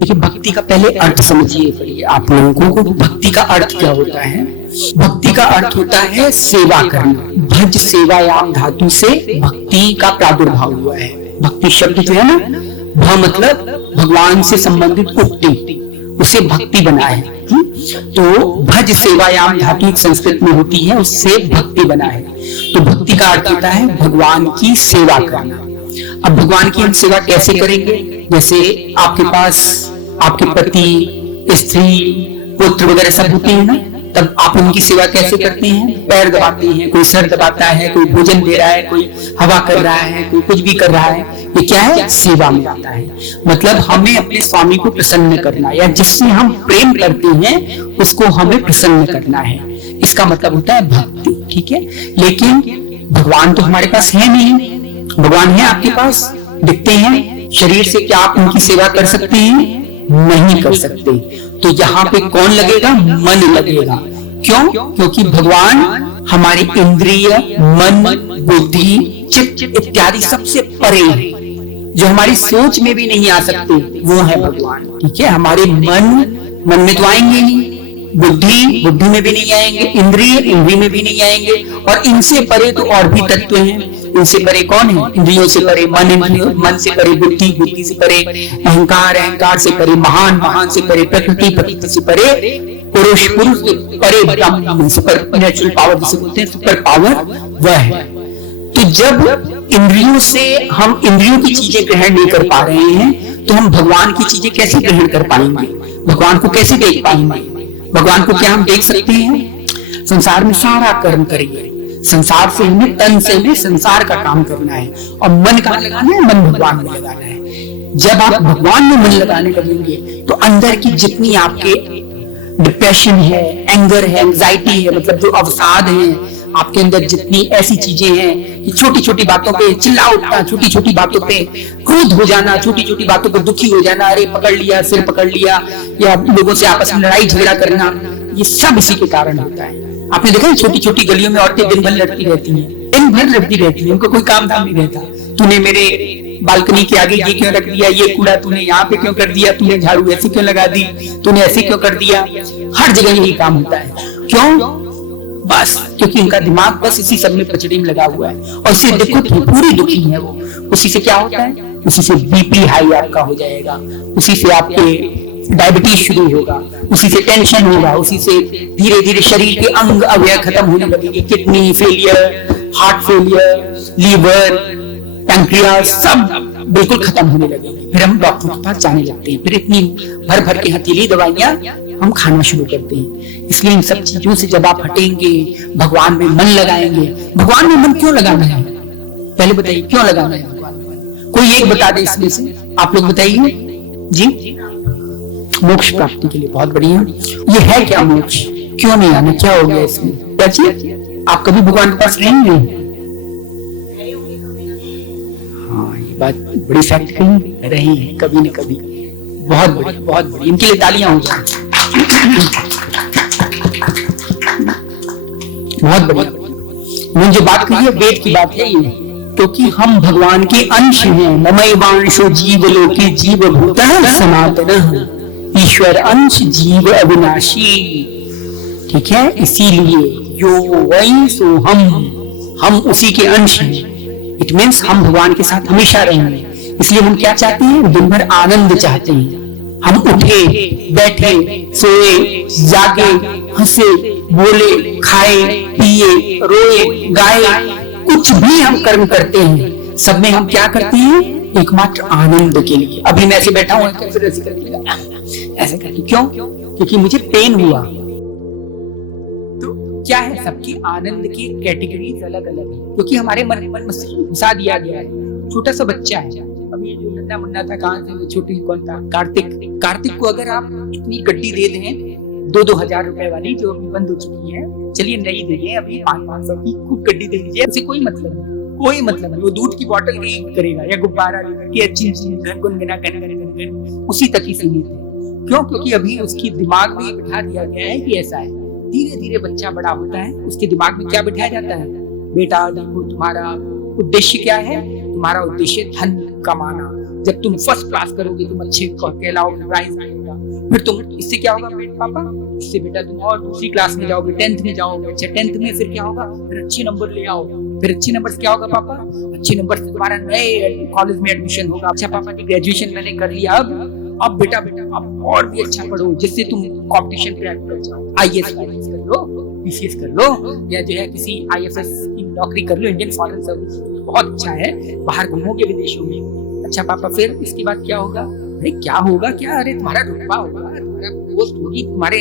देखिए, भक्ति का पहले अर्थ समझिए पड़िए आप लोगों को। भक्ति का अर्थ क्या होता है? भक्ति का अर्थ होता है सेवा करना। भज सेवायाम धातु से भक्ति का प्रादुर्भाव हुआ है। भक्ति शब्द जो है ना, भ मतलब भगवान से संबंधित उक्ति, उसे भक्ति बना है। तो भज सेवायाम धातु संस्कृत में होती है, उससे भक्ति बना है। तो भक्ति का अर्थ होता है भगवान की सेवा करना। अब भगवान की हम सेवा कैसे करेंगे? जैसे आपके पास आपके पति, स्त्री, पुत्र वगैरह सब होते हैं ना, तब आप उनकी सेवा कैसे करते हैं? पैर दबाते हैं, कोई सर दबाता है, कोई भोजन दे रहा है, कोई हवा कर रहा है, कोई कुछ भी कर रहा है। ये क्या है? सेवा में आता है। मतलब हमें अपने स्वामी को प्रसन्न करना, या जिससे हम प्रेम करते हैं उसको हमें प्रसन्न करना है। इसका मतलब होता है भक्ति। ठीक है, लेकिन भगवान तो हमारे पास है नहीं। भगवान है आपके पास, दिखते हैं, शरीर से क्या आप उनकी सेवा कर सकते हैं? नहीं कर सकते। तो यहाँ पे कौन लगेगा? मन लगेगा। क्यों? क्योंकि भगवान हमारी इंद्रिय, मन, बुद्धि, चित्त इत्यादि सबसे परे है, जो हमारी सोच में भी नहीं आ सकते, वो है भगवान। ठीक है, हमारे मन में तो आएंगे नहीं, बुद्धि में भी नहीं आएंगे, इंद्रिय में भी नहीं आएंगे, और इनसे परे तो और भी तत्व हैं। इनसे परे कौन है? इंद्रियों से परे मन से परे बुद्धि से परे अहंकार से परे महान से परे प्रकृति से परे पुरुष से परे ब्रह्म से परे नेचुरल पावर जिसे बोलते हैं सुपर पावर, वह है। तो जब इंद्रियों से हम इंद्रियों की चीजें ग्रहण नहीं कर पा रहे हैं, तो हम भगवान की चीजें कैसे ग्रहण कर पाएंगे? भगवान को कैसे देख पाएंगे? भगवान को क्या हम देख सकते हैं? संसार में सारा कर्म करिए, संसार से हमें तन से हमें संसार का काम करना है, और मन कहाँ लगाना है? मन भगवान में लगाना है। जब आप भगवान में मन लगाने लगेंगे तो अंदर की जितनी आपके डिप्रेशन है, एंगर है, एंजाइटी है, मतलब जो अवसाद है आपके अंदर, जितनी ऐसी चीजें हैं कि छोटी छोटी बातों पे चिल्ला उठना, छोटी छोटी बातों पे क्रोध हो जाना, छोटी छोटी बातों पे दुखी हो जाना, अरे पकड़ लिया, सिर पकड़ लिया, या लोगों से आपस में लड़ाई झगड़ा करना, ये सब इसी के कारण होता है। आपने देखा है छोटी छोटी गलियों में औरतें दिन भर लड़ती रहती हैं, दिन भर लड़ती रहती हैं, उनको कोई काम धाम नहीं रहता। तूने मेरे बालकनी के आगे ये क्यों रख दिया, ये कूड़ा तूने यहाँ पे क्यों कर दिया, तूने झाड़ू ऐसे क्यों लगा दी, तूने ऐसे क्यों कर दिया। हर जगह यही काम होता है। क्यों? बस क्योंकि उनका दिमाग बस इसी सब में पचड़ी में लगा हुआ है, और इससे देखो पूरी दुखी है वो। उसी से क्या होता है? उसी से बीपी हाई आपका हो जाएगा, उसी से आपके डायबिटीज शुरू होगा, उसी से टेंशन होगा, उसी से धीरे धीरे शरीर के अंग अवयव खत्म होने लगेंगे। Kidney failure, heart failure, liver, pancreas सब बिल्कुल खत्म होने लगेंगे। फिर हम डॉक्टर के पास जाने लगते हैं, फिर इतनी भर भर के हथेली दवाइयां हम खाना शुरू करते हैं। इसलिए इन सब चीजों से जब आप हटेंगे, भगवान में मन लगाएंगे। भगवान में मन क्यों लगाना है? पहले बताइए क्यों लगाना है भगवान में मन? कोई एक बता दे इसमें से, आप लोग बताइए जी। मोक्ष प्राप्ति के लिए। बहुत बढ़िया। ये है क्या मोक्ष? क्यों नहीं आना? क्या हो गया इसमें? क्या चीज? आप कभी भगवान के पास रहेंगे? हाँ, ये बात बड़ी फैक्ट कही, रही है कभी न कभी। बहुत बढ़िया, बहुत बढ़िया, इनके लिए तालियां हो जाए। बहुत बढ़िया। मैंने जो बात कही है वेद की बात है ये, क्योंकि हम भगवान के अंश हैं। ममैवांशो जीवलोके जीवभूतः सनातनः, ईश्वर अंश जीव अविनाशी। ठीक है, इसीलिए यो वै सो हम उसी के अंश हैं। इट मीन्स हम भगवान के साथ हमेशा रहेंगे। इसलिए हम क्या चाहते हैं? दिन भर आनंद चाहते हैं। हम उठे, बैठे, सोए, जागे, हंसे, बोले, खाए, पिए, रोए, गाए, कुछ भी हम कर्म करते हैं, सब में हम क्या करते हैं? एकमात्र आनंद के लिए। अभी मैं ऐसे बैठा हूं, फिर ऐसे करके लगा, ऐसे करके। क्यों? क्योंकि मुझे पेन हुआ। तो क्या है, सबकी आनंद की कैटेगरीज अलग अलग है, क्योंकि हमारे मन में घुसा दिया गया है। छोटा सा बच्चा है, अभी जो नन्ना मुन्ना था, कहाँ से छोटी, कौन था? कार्तिक को अगर आप इतनी गड्डी दे दें 2-2 हजार रुपए वाली, जो अभी बंद हो चुकी है, चलिए नहीं देंगे, अभी 500 की खूब गड्डी दे दीजिए, उसे कोई मतलब नहीं, कोई मतलब नहीं। वो दूध की बोतल नहीं करेगा, या गुब्बारा लेकर के अच्छी गुनगुना गन उसी तक ही सीमित है। क्यों? क्योंकि अभी उसकी दिमाग में बिठा दिया गया है कि ऐसा है। धीरे धीरे बच्चा बड़ा होता है, उसके दिमाग में क्या बिठाया जाता है? बेटा देखो, तुम्हारा उद्देश्य क्या है? तुम्हारा उद्देश्य धन कमाना। जब तुम फर्स्ट क्लास करोगे, तुम अच्छे कहलाओगे, प्राइज मिलेगा, फिर तुम इससे क्या होगा पापा, इससे बेटा तुम और दूसरी क्लास में जाओगे, 10th में जाओगे। अच्छा 10th में फिर क्या होगा, फिर अच्छे नंबर ले आओ, फिर अच्छे नंबर से क्या होगा पापा, अच्छे नंबर से तुम्हारा नए कॉलेज में एडमिशन होगा। अच्छा पापा की ग्रेजुएशन मैंने कर लिया, अब बेटा अब और भी अच्छा पढ़ो, जिससे तुम कंपटीशन क्रैक कर जाओ, आईएएस कर लो, पीसीएस कर लो, या जो है किसी आईएफएस की नौकरी कर लो, इंडियन फॉरेन सर्विस बहुत अच्छा है, बाहर घूमोगे विदेशों में। अच्छा पापा फिर इसके बाद क्या होगा, अरे क्या होगा क्या, अरे तुम्हारा रुतबा होगा, तुम्हारा पोस्ट होगी, तुम्हारे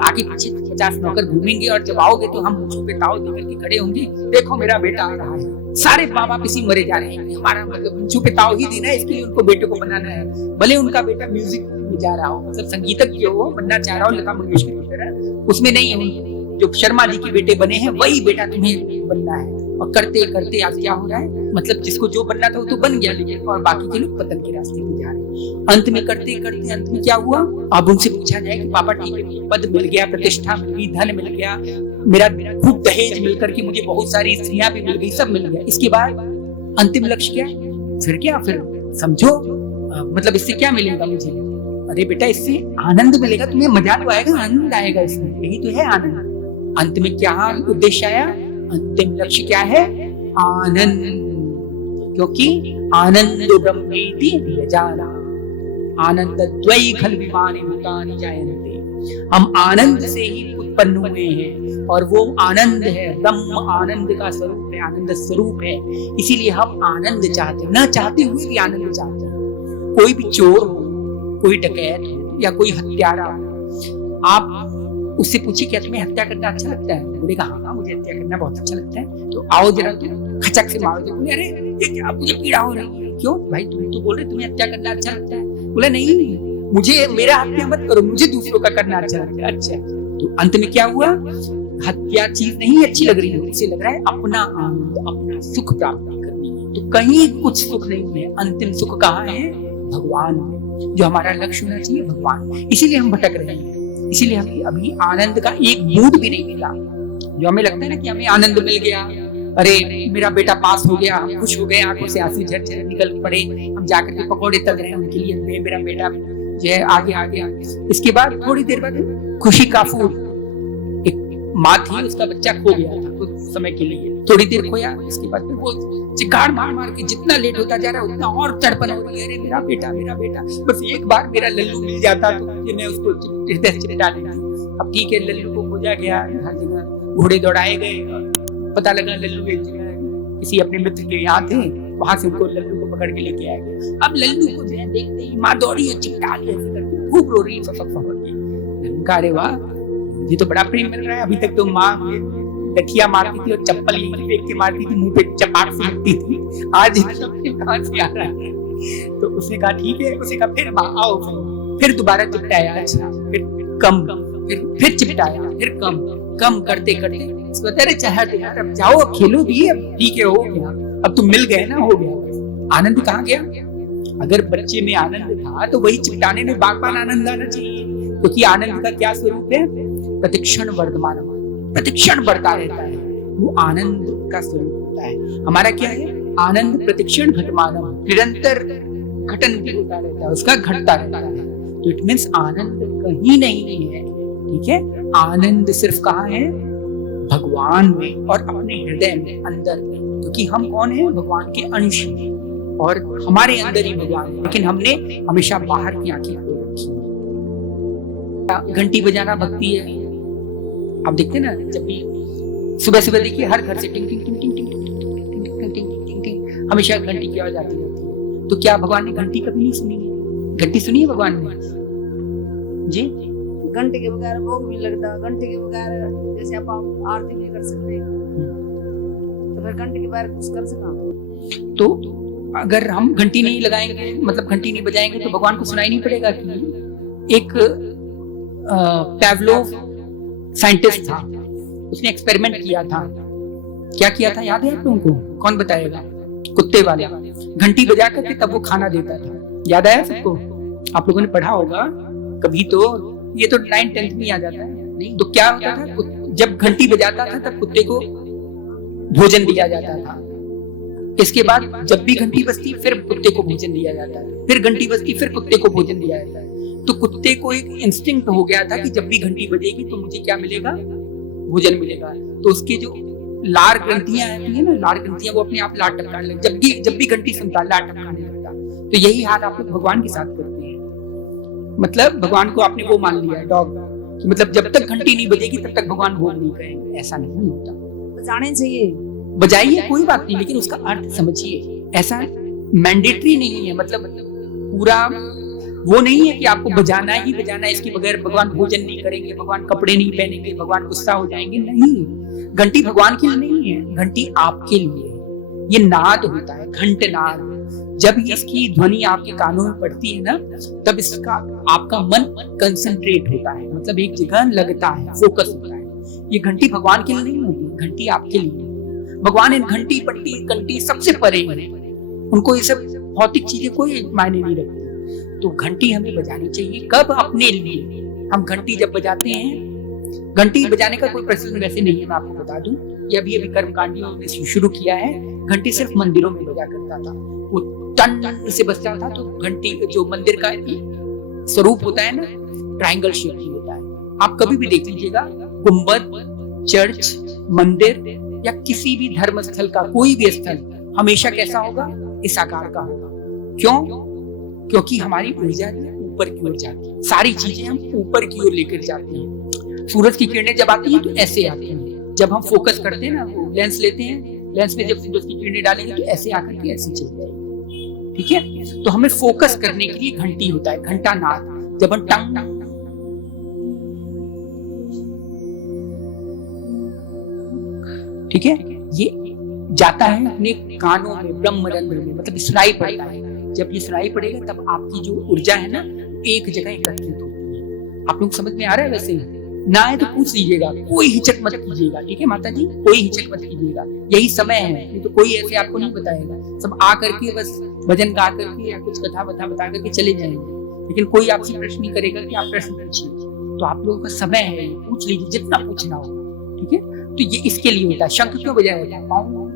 आगे पीछे 50 नौकर घूमेंगे, और जब आओगे तो हम मुझे पे ताव देकर के खड़े होंगे, देखो मेरा बेटा आ रहा है। सारे माँ बाप इसी मरे जा रहे हैं, हमारा मतलब छुपे ताव ही देना है, इसके लिए उनको बेटे को बनाना है। भले उनका बेटा म्यूजिक में जा रहा हो, मतलब संगीतज्ञ हो, बनना चाह रहा हो लता मंगेशकर की तरह, उसमें नहीं है। जो शर्मा जी के बेटे बने हैं वही बेटा तुम्हें बनना है। और करते करते आज क्या हो रहा है, मतलब जिसको जो बनना था वो तो बन गया, लेकिन और बाकी के लोग पतन के रास्ते पे जा रहे हैं। अंत में करते करते अंत में क्या हुआ, अब उनसे पूछा जाए कि पापा ठीक है, पद मिल गया, प्रतिष्ठा मिल गई, धन मिल गया, मेरा खूब दहेज मिलकर के मुझे बहुत सारी स्त्रियां भी मिल गई, सब मिल गया, इसके बाद अंतिम लक्ष्य क्या, फिर क्या, फिर समझो मतलब इससे क्या मिलेगा मुझे, अरे बेटा इससे आनंद मिलेगा, तुम्हें मजा तो आएगा, आनंद आएगा, इसमें यही तो है आनंद। अंत में क्या उद्देश्य आया, अंतिम लक्ष्य क्या है, आनंद, क्योंकि आनंद ब्रह्मेति यजाना आनंद द्वै खल विमानि भूतानि जायन्ते। हम आनंद से ही उत्पन्न हुए हैं, और वो आनंद है, ब्रह्म आनंद का स्वरूप है, आनंद स्वरूप है, इसीलिए हम आनंद चाहते हैं, न चाहते हुए भी आनंद चाहते हैं। कोई भी चोर हो, कोई डकैत हो, या कोई हत्यारा हो, आप उससे पूछिए क्या तुम्हें हत्या करना अच्छा लगता है, बोलेगा हाँ मुझे हत्या करना बहुत अच्छा लगता है, तो आओ जरा तुम खचक से मारो, तो बोले अरे ये क्या, मुझे पीड़ा हो रही है, क्यों भाई तुम तो बोल रहे तुम्हें हत्या करना अच्छा लगता है, बोले नहीं मुझे मेरा हत्या मत करो, मुझे दूसरों का करना अच्छा लगता है। अच्छा तो अंत में क्या हुआ, हत्या चीज नहीं अच्छी लग रही है, उसे लग रहा है अपना आनंद, अपना सुख प्राप्त करनी है, तो कहीं कुछ सुख नहीं है, अंतिम सुख कहाँ है, भगवान में, जो हमारा लक्ष्य होना चाहिए भगवान, इसीलिए हम भटक रहे हैं, इसीलिए हमें अभी आनंद का एक बूंद भी नहीं मिला। जो हमें लगता है ना कि हमें आनंद मिल गया, अरे मेरा बेटा पास हो गया, हम खुश हो गए, आंखों से आंसू झरझर निकल पड़े, हम जाकर के पकौड़े तल रहे हैं उनके लिए, मेरा बेटा जो है आगे आ गया। इसके बाद थोड़ी देर बाद खुशी का फूल, एक माँ थी उसका बच्चा खो गया था कुछ समय के लिए, थोड़ी देर खोया, इसके बाद फिर वो चिकार मार मार के जितना लेट होता जा रहा है उतना और तड़पन हो रही है, अरे मेरा बेटा मेरा बेटा, बस एक बार मेरा लल्लू मिल जाता तो मैं उसको हृदय से चिपटा लेती। अब ठीक है, लल्लू को खोजा गया, हर जगह घोड़े दौड़ाए गए, पता लगा लल्लू एक जगह किसी अपने मित्र के यहाँ थे, वहां से उनको लल्लू को पकड़ के लेके आए गए। अब लल्लू को जो है देखते ही माँ दौड़ी है, चिपटा लिया, खूब रो रही है, लल्लू का अरे वाह ये तो बड़ा प्रेम मिल रहा है, अभी तक तो माँ लठिया मारती थी और चप्पल यहीं फेंक के मारती थी, मुंह पे चपाट से लगती थी, आज कहां से आ रहा है। तो उसने कहा ठीक है, उसने कहा फिर आओ, फिर दोबारा चिपटाया, अच्छा फिर कम, फिर चिपटाया, फिर कम, कम करते करते अरे चाहते यार अब जाओ, अब खेलो भी, अब ठीक है हो गया, अब तुम मिल गए ना, हो गया। आनंद कहाँ गया, अगर बच्चे में आनंद था तो वही चिपटाने में बागबान आनंद आना चाहिए, क्योंकि आनंद का क्या स्वरूप है, प्रतिक्षण वर्धमान, प्रतिक्षण बढ़ता रहता है, वो आनंद का स्वरूप होता है। हमारा क्या है, आनंद प्रतिक्षण घटमानम, निरंतर घटन भी होता रहता है, उसका घटता रहता है, तो इट मींस आनंद कहीं नहीं है, ठीक है, आनंद सिर्फ कहाँ है, भगवान में और अपने हृदय में, अंदर में, क्योंकि हम कौन है, भगवान के अंश हैं और हमारे अंदर ही भगवान है, लेकिन हमने हमेशा बाहर की आंखें खोल रखी है। घंटी बजाना भक्ति है, आप देखते हैं ना, जब भी सुबह सुबह देखिए हर घर से टिंग टिंग टिंग टिंग टिंग टिंग टिंग टिंग टिंग टिंग हमेशा घंटी की आवाज आती रहती है। तो क्या भगवान ने घंटी कभी नहीं सुनी है, घंटी सुनी है भगवान ने जी, घंटे के बगैर भोग भी लगता, घंटे के बगैर जैसे आप आरती नहीं कर सकते, तो फिर घंटे के बगैर कुछ कर सका। तो अगर हम घंटी नहीं लगाएंगे, मतलब घंटी नहीं बजाएंगे, तो भगवान को सुनाई नहीं पड़ेगा। कि एक पैवलोव साइंटिस्ट था, उसने एक्सपेरिमेंट किया था, क्या किया था याद है आप लोगों को, कौन बताएगा, कुत्ते वाले, घंटी बजा करके तब वो खाना देता था, याद आया सबको, आप लोगों ने पढ़ा होगा कभी, तो ये तो 9th 10th में आ जाता है नहीं, तो क्या होता था, जब घंटी बजाता था तब कुत्ते को भोजन दिया जाता था, इसके बाद जब भी घंटी बजती फिर कुत्ते को भोजन दिया जाता है, फिर घंटी बजती फिर कुत्ते को भोजन दिया जाता है। तो कुत्ते को एक इंस्टिंक्ट हो गया था कि जब भी घंटी बजेगी तो मुझे क्या मिलेगा, भोजन मिलेगा। तो उसके जो लार ग्रंथियां आती है ना, लार ग्रंथियां, वो अपने आप लार टपकाने लगे। जब भी घंटी सुनता लार टपकाने लगता। तो यही हाल आप लोग भगवान के साथ करते हैं। मतलब भगवान को आपने वो मान लिया डॉग, कि मतलब जब तक घंटी नहीं बजेगी तब तक भगवान भोग नहीं करेंगे। ऐसा नहीं होता। बजाने चाहिए, बजाइए कोई बात नहीं, लेकिन उसका अर्थ समझिए। ऐसा मैंडेटरी नहीं है, मतलब पूरा वो नहीं है कि आपको बजाना ही बजाना है, इसके बगैर भगवान भोजन नहीं करेंगे, भगवान कपड़े नहीं पहनेंगे, भगवान गुस्सा हो जाएंगे। नहीं, घंटी भगवान के लिए नहीं है, घंटी आपके लिए है। ये नाद होता है, घंट नाद। जब इसकी ध्वनि आपके कानों में पड़ती है ना, तब इसका आपका मन कंसंट्रेट होता है, मतलब एक जगह लगता है, फोकस होता है। ये घंटी भगवान के लिए नहीं होती, घंटी आपके लिए। भगवान इन घंटी पट्टी कंटी सबसे परे है, उनको ये सब भौतिक चीजें कोई मायने नहीं रखती। तो घंटी हमें बजानी चाहिए। कब? अपने लिए। हम घंटी जब बजाते हैं, घंटी बजाने का कोई प्रश्न वैसे नहीं है, मैं आपको बता दूं। ये अभी कर्मकांडियों ने शुरू किया है। घंटी सिर्फ मंदिरों में बजा करता था, वो टन से बजता था। तो घंटी जो मंदिर का स्वरूप होता है ना, ट्रायंगल शेप की होता है। आप कभी भी देख लीजिएगा, गुंबद, चर्च, मंदिर या किसी भी धर्म स्थल का कोई भी स्थल हमेशा कैसा होगा? इस आकार का होगा। क्यों? क्योंकि हमारी ऊर्जा ऊपर की ओर जाती है, सारी चीजें हम ऊपर की ओर लेकर जाते हैं। सूरज की किरणें जब आती हैं तो ऐसे आती हैं। जब हम फोकस करते हैं ना, वो लेंस लेते हैं, लेंस में जब सूरज की किरणें डालेंगे तो ऐसे आकर के ऐसे चल जाएगी। ठीक है? तो हमें फोकस करने के लिए घंटी होता है, घंटा नाद। जब हम टंग, ठीक है, ये जाता है अपने कानों में, ब्रह्मरंध्र में, मतलब सुनाई पड़ता है। जब ये सुनाई पड़ेगा तब आपकी जो ऊर्जा है ना, एक जगह एकत्रित होती है। आप लोग समझ में आ रहा है? वैसे ना है तो पूछ लीजिएगा, कोई हिचक मत कीजिएगा। ठीक है माता जी, कोई हिचक मत कीजिएगा, यही समय है। नहीं तो कोई ऐसे आपको नहीं बताएगा, सब आ करके बस भजन गा करके या कुछ कथा बता करके चले जाएंगे। लेकिन कोई आपसे प्रश्न नहीं करेगा कि आप प्रश्न पूछिए। तो आप लोगों का समय है, पूछ लीजिए जितना पूछना हो। ठीक है? तो ये इसके लिए होता है। शंख क्यों बजाया जाता है?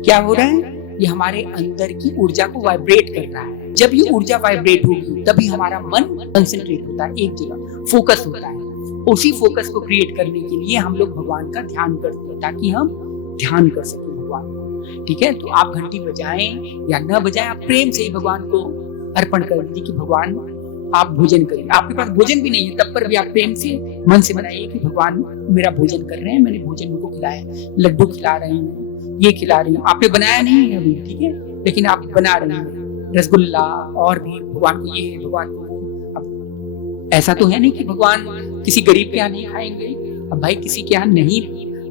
क्या हो रहा है? ये हमारे अंदर की ऊर्जा को वाइब्रेट कर रहा है। जब ये ऊर्जा वाइब्रेट होगी तभी हमारा मन कंसंट्रेट होता है, एक जगह फोकस होता है। उसी फोकस को क्रिएट करने के लिए हम लोग भगवान का ध्यान करते हैं, ताकि हम ध्यान कर सके भगवान को। ठीक है? तो आप घंटी बजाएं या न बजाएं, आप प्रेम से ही भगवान को अर्पण कर दीजिए कि भगवान आप भोजन करिए। आपके पास भोजन भी नहीं है, तब पर भी आप प्रेम से मन से बनाइए कि भगवान मेरा भोजन कर रहे हैं, मैंने भोजन उनको खिलाया, लड्डू खिला रहे हैं, ये खिला रही हूँ। आपने बनाया नहीं है अभी, ठीक है, लेकिन आप बना रहे हैं रसगुल्ला और भी भगवान को ये, भगवान को। अब ऐसा तो है नहीं कि भगवान किसी गरीब के यहाँ नहीं खाएंगे। अब भाई किसी के यहाँ नहीं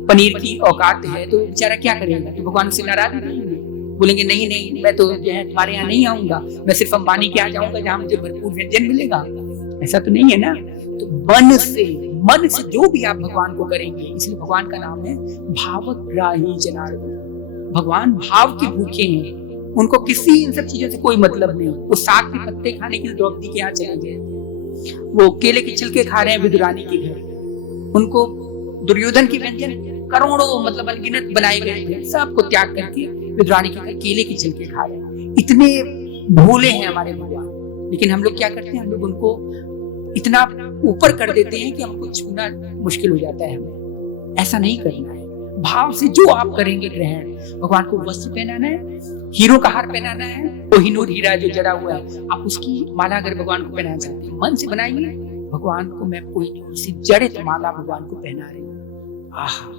पनीर की औकात है तो बेचारा क्या करेगा? तो भगवान से नाराज रहेंगे, बोलेंगे नहीं नहीं, मैं तो जो है तुम्हारे यहाँ नहीं आऊंगा, मैं सिर्फ अंबानी के यहाँ जाऊंगा जहाँ मुझे भरपूर व्यंजन मिलेगा। ऐसा तो नहीं है ना। तो मन से जो भी आप भगवान को करेंगे, इसलिए भगवान का नाम है भावग्राही जनार्दन। भगवान भाव के भूखे हैं, उनको किसी इन सब चीजों से कोई मतलब नहीं। वो साग के पत्ते खाने के लिए द्रौपदी के यहाँ चले गए, वो केले के छिलके खा रहे हैं विदुरानी के घर। उनको दुर्योधन के व्यंजन करोड़ों मतलब अनगिनत बनाए गए थे, सबको त्याग करके विदुरानी के घर केले के छिलके खा रहे हैं। इतने भोले हैं हमारे भगवान, लेकिन हम लोग क्या करते हैं? हम लोग उनको इतना ऊपर कर देते हैं कि हमको छूना मुश्किल हो जाता है। हमें ऐसा नहीं करना है। भाव से जो आप करेंगे ग्रहण, भगवान को वस्त्र पहनाना है, हीरो का हार पहनाना है, कोहिनूर हीरा जो जड़ा हुआ है, आप उसकी माला अगर भगवान को पहनाना चाहते हैं, मन से बनाइए, भगवान को मैं कोहिनूर से जड़ित माला भगवान को पहना रही हूँ। आहा,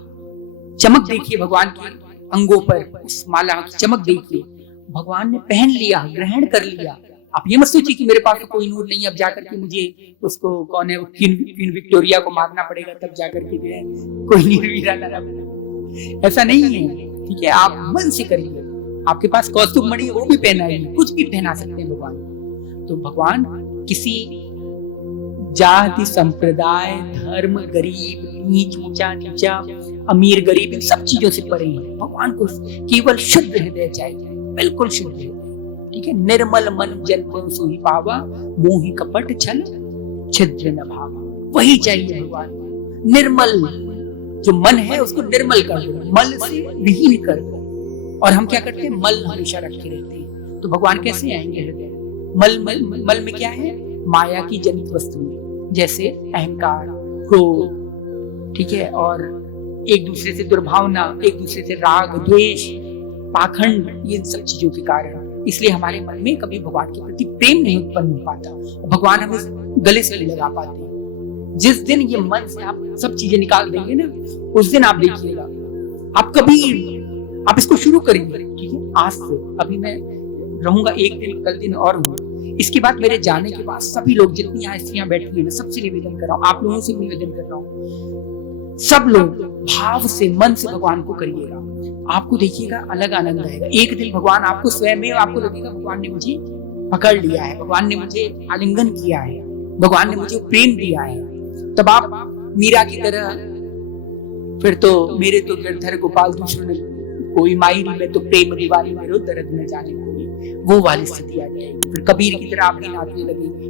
चमक देखिए भगवान के अंगों पर, उस माला की चमक देखिए। भगवान ने पहन लिया, ग्रहण कर लिया। आप ये मत सोचिए कि मेरे पास कोई नूर नहीं, अब जाकर के मुझे उसको कौन है क्वीन विक्टोरिया को मारना पड़ेगा तब जाकर के जो है कोई हीरा लाना पड़ेगा। ऐसा नहीं है। ठीक है? आप मन से करिए। आपके पास कौस्तुभ मणि वो भी पहनाइए, कुछ भी पहना सकते हैं भगवान। तो भगवान किसी जाति, संप्रदाय, धर्म, गरीब, नीच, ऊंचा नीचा, अमीर गरीब, इन सब चीजों से परे हैं। भगवान को केवल शुद्ध हृदय चाहिए, बिल्कुल शुद्ध हृदय। ठीक है? निर्मल मन जन्म सोहि पावा, मोहि कपट छल छिद्र न भावा। वही चाहिए भगवान, निर्मल जो मन है उसको निर्मल कर दो, मल से विहीन कर दो। और हम क्या करते हैं, मल हमेशा रखे रहते हैं। तो भगवान कैसे आएंगे हृदय? मल में क्या है? माया की जनित वस्तुएं, जैसे अहंकार, क्रोध, ठीक है, और एक दूसरे से दुर्भावना, एक दूसरे से राग, द्वेष, पाखंड, ये सब चीजों के कारण इसलिए हमारे मन में कभी भगवान के प्रति प्रेम नहीं उत्पन्न हो पाता, भगवान हमें गले से नहीं लगा पाते। जिस दिन ये मन से आप सब चीजें निकाल देंगे ना, उस दिन आप देखिएगा, आप कभी आप इसको शुरू करेंगे, ठीक है, आज से। अभी मैं रहूंगा एक दिन, कल दिन और हूँ, इसके बाद मेरे जाने के बाद सभी लोग, जितनी यहाँ स्त्रियां बैठी हुई है, सबसे निवेदन कर रहा हूँ, आप लोगों से भी निवेदन कर रहा हूँ, सब लोग भाव से, मन से भगवान को करिएगा, आपको देखिएगा अलग आनंद आएगा। एक दिन भगवान आपको स्वयं में, आपको लगेगा भगवान ने मुझे पकड़ लिया है, भगवान ने मुझे आलिंगन किया है, भगवान ने मुझे प्रेम दिया है। तब आप मीरा की तरह, फिर तो मेरे तो गिरधर गोपाल दूसरों ने कोई मायरी में तो प्रेम दीवारी मेरो दर्द न जाने कोई, वो वाली स्थिति आ जाएगी। फिर कबीर की तरह आप भी नाचने लगेंगे,